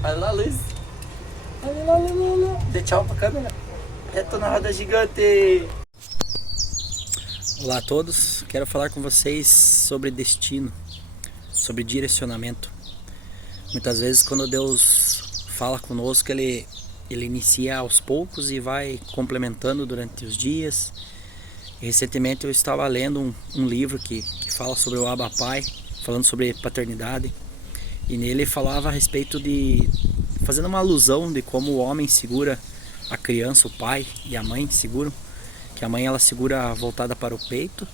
Olha lá, Luiz. Olha lá, olha lá, olha lá. Dê tchau pra câmera. Reto na roda gigante. Olá a todos. Quero falar com vocês sobre destino, sobre direcionamento. Muitas vezes quando Deus fala conosco, Ele inicia aos poucos e vai complementando durante os dias. E recentemente eu estava lendo um livro que fala sobre o Abba Pai, falando sobre paternidade. E nele falava a respeito de, fazendo uma alusão de como o homem segura a criança, o pai e a mãe seguram. Que a mãe ela segura voltada para o peito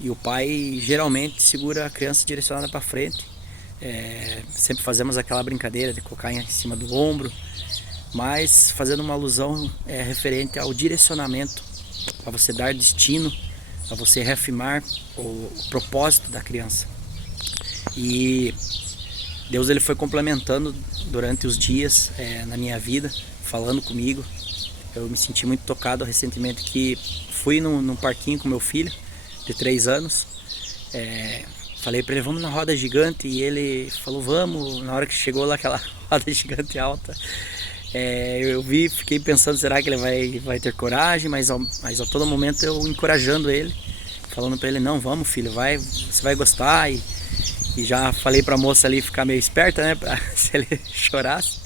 e o pai geralmente segura a criança direcionada para frente. Sempre fazemos aquela brincadeira de colocar em cima do ombro, mas fazendo uma alusão referente ao direcionamento, a você dar destino, a você reafirmar o propósito da criança. E Deus ele foi complementando durante os dias na minha vida, falando comigo. Eu me senti muito tocado recentemente que fui num parquinho com meu filho de 3 anos. Falei para ele, vamos na roda gigante, e ele falou, vamos. Na hora que chegou lá aquela roda gigante alta, eu fiquei pensando, será que ele vai ter coragem? Mas a todo momento eu encorajando ele, falando para ele, não, vamos filho, você vai gostar. E já falei para a moça ali ficar meio esperta, né, se ele chorasse.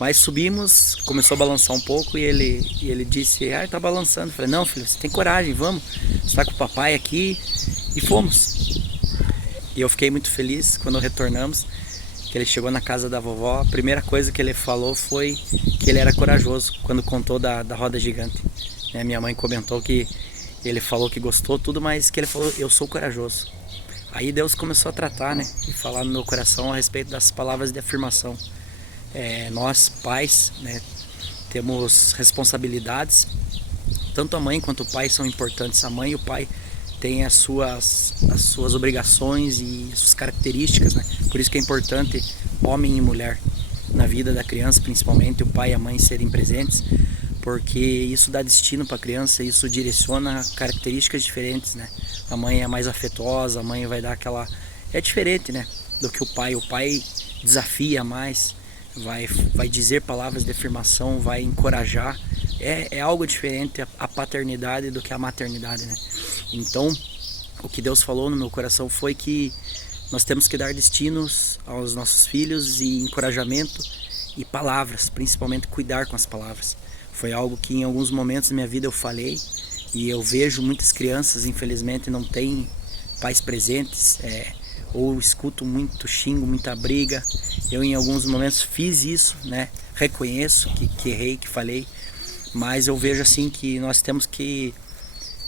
Mas subimos, começou a balançar um pouco e ele disse, tá balançando. Eu falei, não filho, você tem coragem, vamos, você está com o papai aqui. E fomos. E eu fiquei muito feliz quando retornamos, que ele chegou na casa da vovó. A primeira coisa que ele falou foi que ele era corajoso, quando contou da roda gigante. Minha mãe comentou que ele falou que gostou tudo, mas que ele falou, eu sou corajoso. Aí Deus começou a tratar, né, e falar no meu coração a respeito das palavras de afirmação. Nós pais, né, temos responsabilidades. Tanto a mãe quanto o pai são importantes. A mãe e o pai têm as suas obrigações e suas características, né? Por isso que é importante homem e mulher na vida da criança, principalmente o pai e a mãe serem presentes, porque isso dá destino para a criança, isso direciona características diferentes, né? A mãe é mais afetuosa, a mãe vai dar aquela... É diferente, né, do que o pai. O pai desafia mais, vai dizer palavras de afirmação, vai encorajar. É algo diferente a paternidade do que a maternidade, né? Então, o que Deus falou no meu coração foi que nós temos que dar destinos aos nossos filhos e encorajamento e palavras, principalmente cuidar com as palavras. Foi algo que em alguns momentos da minha vida eu falei, e eu vejo muitas crianças, infelizmente, não têm pais presentes, ou escuto muito xingo, muita briga. Eu em alguns momentos fiz isso, né? Reconheço que errei, que falei, mas eu vejo assim que nós temos que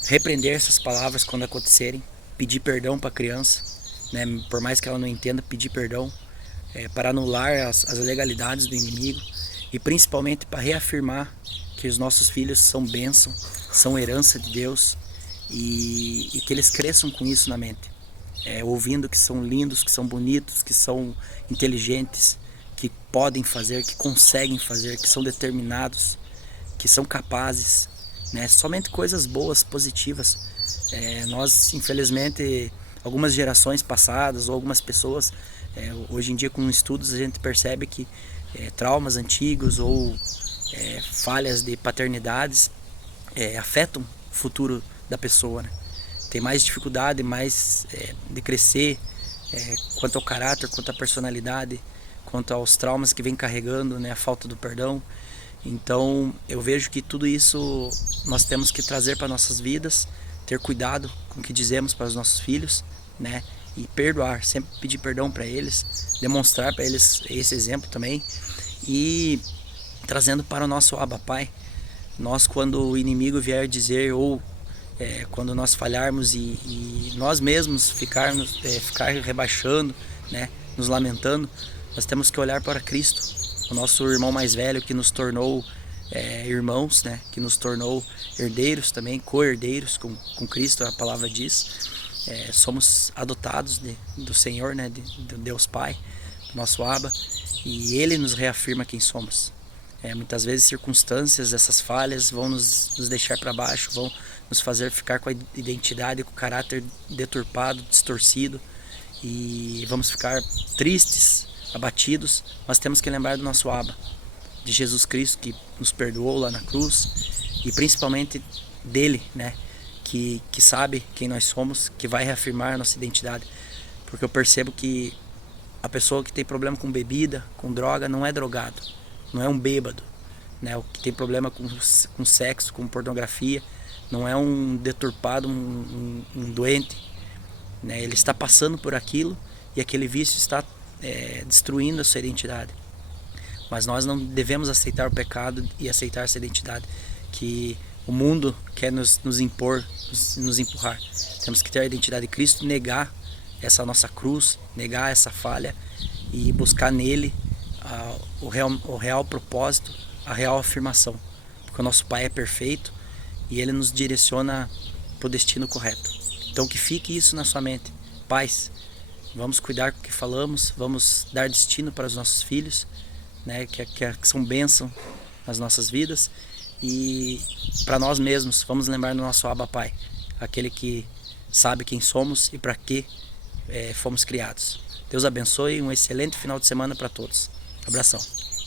repreender essas palavras quando acontecerem, pedir perdão para a criança, né? Por mais que ela não entenda, pedir perdão, para anular as legalidades do inimigo e principalmente para reafirmar que os nossos filhos são bênção, são herança de Deus, e que eles cresçam com isso na mente. Ouvindo que são lindos, que são bonitos, que são inteligentes, que podem fazer, que conseguem fazer, que são determinados, que são capazes, né? Somente coisas boas, positivas. Nós, infelizmente, algumas gerações passadas ou algumas pessoas, hoje em dia com estudos a gente percebe que traumas antigos ou falhas de paternidades afetam o futuro da pessoa, né? Tem mais dificuldade, mais de crescer, quanto ao caráter, quanto à personalidade, quanto aos traumas que vem carregando, né, a falta do perdão. Então eu vejo que tudo isso nós temos que trazer para nossas vidas, ter cuidado com o que dizemos para os nossos filhos, né, e perdoar, sempre pedir perdão para eles, demonstrar para eles esse exemplo também, e trazendo para o nosso Abba Pai. Nós, quando o inimigo vier dizer, ou quando nós falharmos e nós mesmos ficar rebaixando, né, nos lamentando, nós temos que olhar para Cristo, o nosso irmão mais velho, que nos tornou irmãos, né, que nos tornou herdeiros também, co-herdeiros com Cristo, a palavra diz. Somos adotados do Senhor, né, de Deus Pai, do nosso Abba, e Ele nos reafirma quem somos. Muitas vezes circunstâncias, essas falhas vão nos deixar para baixo, vão nos fazer ficar com a identidade, com o caráter deturpado, distorcido, e vamos ficar tristes abatidos, mas temos que lembrar do nosso Abba, de Jesus Cristo que nos perdoou lá na cruz, e principalmente dele, né, que sabe quem nós somos, que vai reafirmar a nossa identidade. Porque eu percebo que a pessoa que tem problema com bebida, com droga, não é drogado, não é um bêbado, né? O que tem problema com sexo, com pornografia, não é um deturpado, um doente, né? Ele está passando por aquilo e aquele vício está destruindo a sua identidade. Mas nós não devemos aceitar o pecado e aceitar essa identidade que o mundo quer nos impor, nos empurrar. Temos que ter a identidade de Cristo, negar essa nossa cruz, negar essa falha e buscar nele o real propósito, a real afirmação. Porque o nosso Pai é perfeito e ele nos direciona para o destino correto. Então que fique isso na sua mente. Pais, vamos cuidar com o que falamos, vamos dar destino para os nossos filhos, né, que são bênção nas nossas vidas, e para nós mesmos, vamos lembrar do nosso Abba Pai, aquele que sabe quem somos e para que fomos criados. Deus abençoe, um excelente final de semana para todos. Abração.